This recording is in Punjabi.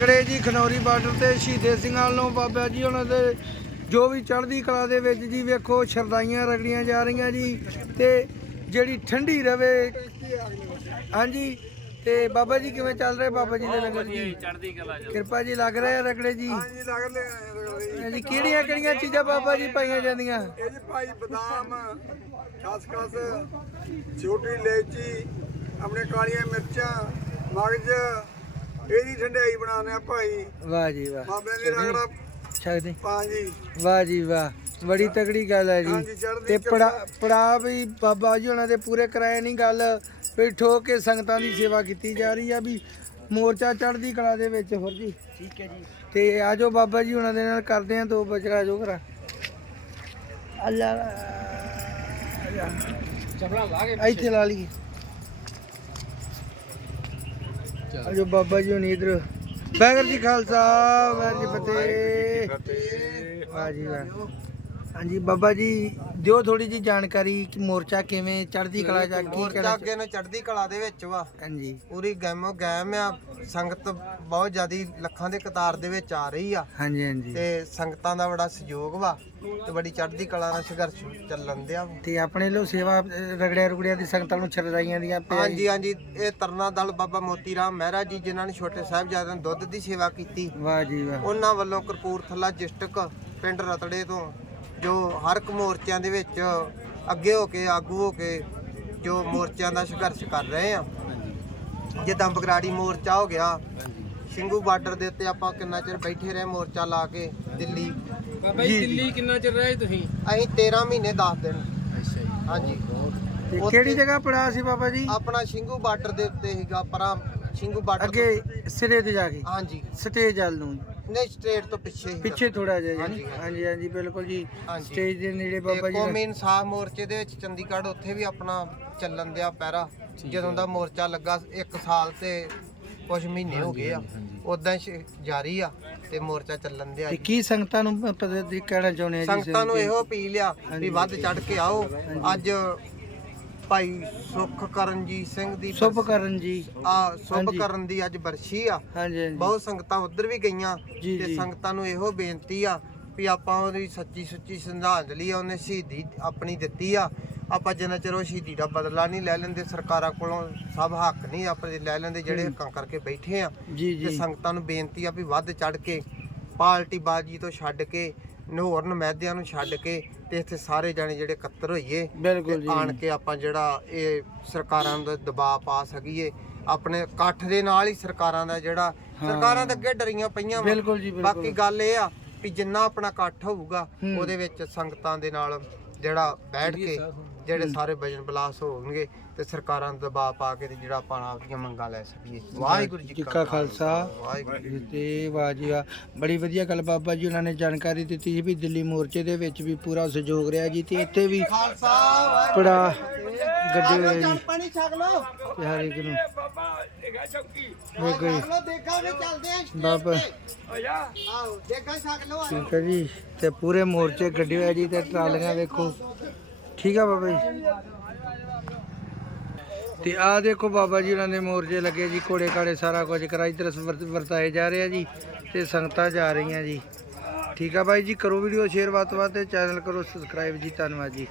ਕੜੇ ਜੀ ਖਨੌਰੀ ਬਾਰਡਰ ਤੇ ਸ਼ਹੀਦੇ ਸਿੰਘਾਂ ਵੱਲੋਂ ਬਾਬਾ ਜੀ ਉਹਨਾਂ ਦੇ ਜੋ ਵੀ ਚੜ੍ਹਦੀ ਕਲਾ ਦੇ ਵਿੱਚ ਜੀ ਵੇਖੋ ਸ਼ਰਦਾਈਆਂ ਰਗੜੀਆਂ ਜਾ ਰਹੀਆਂ ਜੀ ਤੇ ਜਿਹੜੀ ਠੰਡੀ ਰਵੇ। ਹਾਂਜੀ ਤੇ ਬਾਬਾ ਜੀ ਕਿਵੇਂ ਚੱਲ ਰਹੇ ਬਾਬਾ ਜੀ ਦੇ ਲੰਗਰ ਜੀ ਚੜ੍ਹਦੀ ਕਲਾ ਚ ਕਿਰਪਾ ਜੀ ਲੱਗ ਰਿਹਾ ਰਗੜੇ ਜੀ? ਹਾਂਜੀ ਜੀ। ਕਿਹੜੀਆਂ ਕਿਹੜੀਆਂ ਚੀਜ਼ਾਂ ਬਾਬਾ ਜੀ ਪਾਈਆਂ ਜਾਂਦੀਆਂ? ਇਹ ਜੀ ਭਾਈ ਬਦਾਮ ਖਸਖਸ ਛੋਟੀ ਇਲਾਇਚੀ ਆਪਣੇ ਕਾਲੀਆਂ ਮਿਰਚਾਂ ਮਗਜ ਇਹਦੀ ਠੰਡਾਈ ਬਣਾਉਂਦੇ ਆ ਭਾਈ। ਵਾਹ ਜੀ ਵਾਹ। ਬਾਬੇ ਦੀ ਰਗੜਾ ਛਕਦੇ ਹਾਂਜੀ ਵਾਹ ਜੀ ਵਾਹ। ਬੜੀ ਤਗੜੀ ਗੱਲ ਹੈ ਜੀ। ਤੇ। ਪੜਾ ਪੜਾ ਵੀ ਬਾਬਾ ਜੀ ਉਹਨਾਂ ਦੇ ਪੂਰੇ ਕਰਾਏ ਨਹੀਂ ਗੱਲ। ਵੀ ਠੋਕ ਕੇ ਸੰਗਤਾਂ ਦੀ ਸੇਵਾ ਕੀਤੀ ਜਾ ਰਹੀ ਆ ਵੀ ਮੋਰਚਾ ਚੜ੍ਹਦੀ ਕਲਾ ਦੇ ਵਿੱਚ ਹੋਰ ਜੀ। ਠੀਕ ਹੈ ਜੀ। ਤੇ ਆਜੋ ਬਾਬਾ ਜੀ ਉਹਨਾਂ ਦੇ ਨਾਲ ਕਰਦੇ ਆ ਦੋ ਬਚੜਾ ਜੋ ਕਰਾ ਅੱਲਾ ਚਪਲਾ ਲਾ ਕੇ ਇੱਥੇ ਲਾ ਲਈ ਆਜੋ ਬਾਬਾ ਜੀ ਹੁਣੀ ਇਧਰ। ਬੈਗਰ ਜੀ ਖਾਲਸਾ ਵਾਹਿਗੁਰੂ ਜੀ ਫਤਿਹ। ਵਾਹ ਜੀ ਵਾਹ ਹਾਂਜੀ ਬਾਬਾ ਜੀ ਦਿਓ ਥੋੜੀ ਜੀ ਜਾਣਕਾਰੀ ਕਿ ਮੋਰਚਾ ਕਿਵੇਂ ਚੜ੍ਹਦੀ ਕਲਾ ਜਾਂ ਕੀ ਮੋਰਚਾ ਕਹਿਣਾ ਅੱਗੇ ਨੂੰ ਚੜ੍ਹਦੀ ਕਲਾ ਦੇ ਵਿੱਚ ਵਾ। ਹਾਂਜੀ। ਪੂਰੀ ਗੈਮੋ ਗੈਮ ਆ ਸੰਗਤ ਬਹੁਤ ਜ਼ਿਆਦੀ ਲੱਖਾਂ ਦੇ ਕਤਾਰ ਦੇ ਵਿੱਚ ਆ ਰਹੀ ਆ। ਹਾਂਜੀ ਹਾਂਜੀ। ਤੇ ਸੰਗਤਾਂ ਦਾ ਬੜਾ ਸਹਿਯੋਗ ਵਾ ਤੇ ਬੜੀ ਚੜ੍ਹਦੀ ਕਲਾ ਨਾਲ ਸੰਘਰਸ਼ ਚੱਲਣ ਦਿਆ ਵਾ। ਤੇ ਆਪਣੇ ਲੋ ਸੇਵਾ ਰਗੜਿਆ ਰੁਗੜਿਆ ਦੀ ਸੰਗਤਾਂ ਨੂੰ ਛਰਦਾਈਆਂ ਦੀਆਂ ਪਿਆ ਜੀ। ਹਾਂਜੀ ਹਾਂਜੀ ਇਹ ਤਰਨਾ ਦਲ ਬਾਬਾ ਮੋਤੀ ਰਾਮ ਮਹਿਰਾ ਜੀ ਜਿਨ੍ਹਾਂ ਨੇ ਛੋਟੇ ਸਾਹਿਬਜ਼ਾਦਿਆਂ ਨੂੰ ਦੁੱਧ ਦੀ ਸੇਵਾ ਕੀਤੀ। ਵਾਹ ਜੀ ਵਾਹ। ਉਹਨਾਂ ਵੱਲੋਂ ਕਰਪੂਰਥਲਾ ਡਿਸਟ੍ਰਿਕਟ ਪਿੰਡ ਰਤੜੇ ਤੋਂ ਜੋ ਹਰ ਇੱਕ ਮੋਰਚਿਆਂ ਦੇ ਵਿੱਚ ਅੱਗੇ ਹੋ ਕੇ ਆਗੂ ਹੋ ਕੇ ਜੋ ਮੋਰਚਿਆਂ ਦਾ ਸੰਘਰਸ਼ ਕਰ ਰਹੇ ਆ। ਜਿੱਦਾਂ ਬਗਰਾੜੀ ਮੋਰਚਾ ਹੋ ਗਿਆ ਸਿੰਘੂ ਬਾਰਡਰ ਦੇ ਉੱਤੇ ਆਪਾਂ ਕਿੰਨਾ ਚਿਰ ਬੈਠੇ ਰਹੇ ਮੋਰਚਾ ਲਾ ਕੇ ਦਿੱਲੀ? ਬਾਬਾ ਜੀ ਦਿੱਲੀ ਕਿੰਨਾ ਚਿਰ ਰਹੇ ਤੁਸੀਂ? ਅਸੀਂ 13 ਮਹੀਨੇ 10 ਦਿਨ। ਅੱਛਾ ਜੀ। ਹਾਂਜੀ। ਤੇ ਕਿਹੜੀ ਜਗ੍ਹਾ ਪੜਾ ਸੀ ਬਾਬਾ ਜੀ? ਆਪਣਾ ਸਿੰਘੂ ਬਾਰਡਰ ਦੇ ਉੱਤੇ ਸੀਗਾ ਪਰਾਂ ਸਿੰਘੂ ਬਾਰਡਰ ਅੱਗੇ ਸਿਰੇ ਤੇ ਜਾ ਕੇ? ਹਾਂਜੀ। ਸਟੇਜ ਵੱਲ ਨੂੰ। ਨਹੀਂ ਸਟੇਟ ਤੋਂ ਪਿੱਛੇ ਸੀਗਾ। ਪਿੱਛੇ ਥੋੜਾ ਜਿਹਾ ਹਾਂਜੀ, ਜੀ ਹਾਂਜੀ। ਹਾਂਜੀ ਬਿਲਕੁਲ ਜੀ। ਹਾਂਜੀ। ਸਟੇਜ ਦੇ ਨੇੜੇ ਬਾਬਾ ਜੀ ਦਾ- ਕੌਮੀ ਇਨਸਾਫ ਮੋਰਚੇ ਦੇ ਵਿੱਚ ਚੰਡੀਗੜ੍ਹ ਉੱਥੇ ਵੀ ਆਪਣਾ ਚੱਲਣ ਦਿਆ ਪੈਰਾ ਜਦੋਂ ਦਾ ਮੋਰਚਾ ਲੱਗਾ 1 ਸਾਲ ਤੇ ਕੁਝ ਮਹੀਨੇ ਹੋ ਗਏ ਆ। ਉਦਾਂ ਹੀ ਜਾਰੀ ਆ ਤੇ ਮੋਰਚਾ ਚੱਲਣ ਦਿਆ ਤੇ ਕੀ ਸੰਗਤਾਂ ਨੂੰ ਪ- ਪਤਾ ਦੀ ਕਹਿਣਾ ਚਾਹੁੰਦੇ ਆ ਜੀ ਸੰਗਤਾਂ ਨੂੰ ਇਹੋ ਅਪੀਲ ਆ ਵੀ। ਵੱਧ ਚੜ ਕੇ ਆਓ। ਅੱਜ ਭਾਈ ਸੁਖ ਕਰਨਜੀਤ ਸਿੰਘ ਦੀ ਸੁਭ ਕਰਨ ਜੀ ਆ ਸੁਭ ਹਾਂਜੀ। ਕਰਨ ਦੀ ਅੱਜ ਬਰਸ਼ੀ ਆ। ਹਾਂਜੀ ਹਾਂਜੀ। ਬਹੁਤ ਸੰਗਤਾਂ ਉਧਰ ਵੀ ਗਈਆਂ ਜੀ, ਤੇ ਜੀ। ਸੰਗਤਾਂ ਨੂੰ ਇਹੋ ਬੇਨਤੀ ਆ ਵੀ ਆਪਾਂ ਉਹਦੀ ਸੱਚੀ ਸੁੱਚੀ ਸ਼ਰਧਾਂਜਲੀ ਆ ਉਹਨੇ ਸ਼ਹੀਦੀ ਆਪਣੀ ਦਿੱਤੀ ਆ। ਆਪਾਂ ਜਿੰਨਾ ਚਿਰ ਉਹ ਸ਼ਹੀਦੀ ਦਾ ਬਦਲਾ ਨਹੀਂ ਲੈ ਲੈਂਦੇ ਸਰਕਾਰਾਂ ਕੋਲੋਂ ਸਭ ਹੱਕ ਨਹੀਂ ਆਪਣੇ ਲੈ ਲੈਂਦੇ ਜਿਹੜੇ ਹੱਕਾਂ ਕਰਕੇ ਬੈਠੇ ਆ। ਜੀ ਤੇ ਜੀ। ਸੰਗਤਾਂ ਨੂੰ ਬੇਨਤੀ ਆ ਵੀ ਵੱਧ ਚੜ ਕੇ ਪਾਰਟੀ ਬਾਜੀ ਤੋਂ ਛੱਡ ਕੇ ਨਹੋਰ ਨਮੈਦਿਆਂ ਨੂੰ ਛੱਡ ਕੇ ਤੇ ਇੱਥੇ ਸਾਰੇ ਜਾਣੇ ਜਿਹੜੇ ਇਕੱਤਰ ਹੋਈਏ ਬਿਲਕੁਲ ਜੀ ਆਣ ਕੇ ਆਪਾਂ ਜਿਹੜਾ ਇਹ ਸਰਕਾਰਾਂ ਦਾ ਦਬਾਅ ਪਾ ਸਕੀਏ ਆਪਣੇ ਇਕੱਠ ਦੇ ਨਾਲ ਹੀ ਸਰਕਾਰਾਂ ਦਾ ਜਿਹੜਾ ਸਰਕਾਰਾਂ ਤਾਂ ਅੱਗੇ ਡਰੀਆਂ ਪਈਆਂ। ਬਿਲਕੁਲ ਜੀ ਬਿਲਕੁਲ ਬਾਕੀ ਗੱਲ ਇਹ ਆ ਵੀ ਜਿੰਨਾ ਆਪਣਾ ਇਕੱਠ ਹੋਊਗਾ। ਉਹਦੇ ਵਿੱਚ ਸੰਗਤਾਂ ਦੇ ਨਾਲ ਜਿਹੜਾ ਬੈਠ ਕੇ ਜਿਹੜੇ ਸਾਰੇ ਵਜਨ ਬਲਾਸ ਹੋਣਗੇ ਤੇ ਸਰਕਾਰਾਂ ਦਾ ਦਬਾਅ ਪਾ ਕੇ ਤੇ ਜਿਹੜਾ ਆਪਾਂ ਆਪਣੀਆਂ ਮੰਗਾਂ ਲੈ ਸਕੀਏ। ਵਾਹਿਗੁਰੂ ਜੀ ਕਾ ਖਾਲਸਾ। ਵਾਹਿਗੁਰੂ ਜੀ ਤੇ ਵਾਹ ਜੀ ਵਾਹ। ਬੜੀ ਵਧੀਆ ਗੱਲ ਬਾਬਾ ਜੀ ਉਹਨਾਂ ਨੇ ਜਾਣਕਾਰੀ ਦਿੱਤੀ ਸੀ ਵੀ ਦਿੱਲੀ ਮੋਰਚੇ ਦੇ ਵਿੱਚ ਵੀ ਪੂਰਾ ਸਹਿਯੋਗ ਰਿਹਾ ਜੀ ਤੇ ਇੱਥੇ ਵੀ ਖਾਲਸਾ ਬੜਾ ਗੱਡੇ ਹੋਏ ਜੀ ਪਾਣੀ ਛਕ ਲਓ। ਹਰ ਇੱਕ ਨੂੰ ਦੇਖਾਂ ਵੀ ਚੱਲਦੇ ਆ ਬਾਬਾ। ਆਓ ਦੇਖਾਂ ਛਕ ਲਓ ਠੀਕ ਹੈ ਜੀ ਤੇ ਪੂਰੇ ਮੋਰਚੇ ਗੱਡੇ ਜੀ ਤੇ ਟਰਾਲੀਆਂ ਵੇਖੋ। ਠੀਕ ਆ ਬਾਬਾ ਜੀ। ਤੇ ਆ ਦੇਖੋ ਬਾਬਾ ਜੀ ਉਹਨਾਂ ਦੇ ਮੋਰਚੇ ਲੱਗੇ ਜੀ ਕੋੜੇ ਕਾੜੇ ਸਾਰਾ ਕੁਝ ਕਰਾ ਇਧਰ ਵਰਤਾਏ ਜਾ ਰਹੇ ਆ ਜੀ ਤੇ ਸੰਗਤਾਂ ਜਾ ਰਹੀਆਂ ਜੀ। ਠੀਕ ਆ ਬਾਈ ਜੀ ਕਰੋ ਵੀਡੀਓ ਸ਼ੇਅਰ ਵੱਧ ਤੋਂ ਵੱਧ ਤੇ ਚੈਨਲ ਕਰੋ ਸਬਸਕ੍ਰਾਈਬ ਜੀ ਧੰਨਵਾਦ ਜੀ।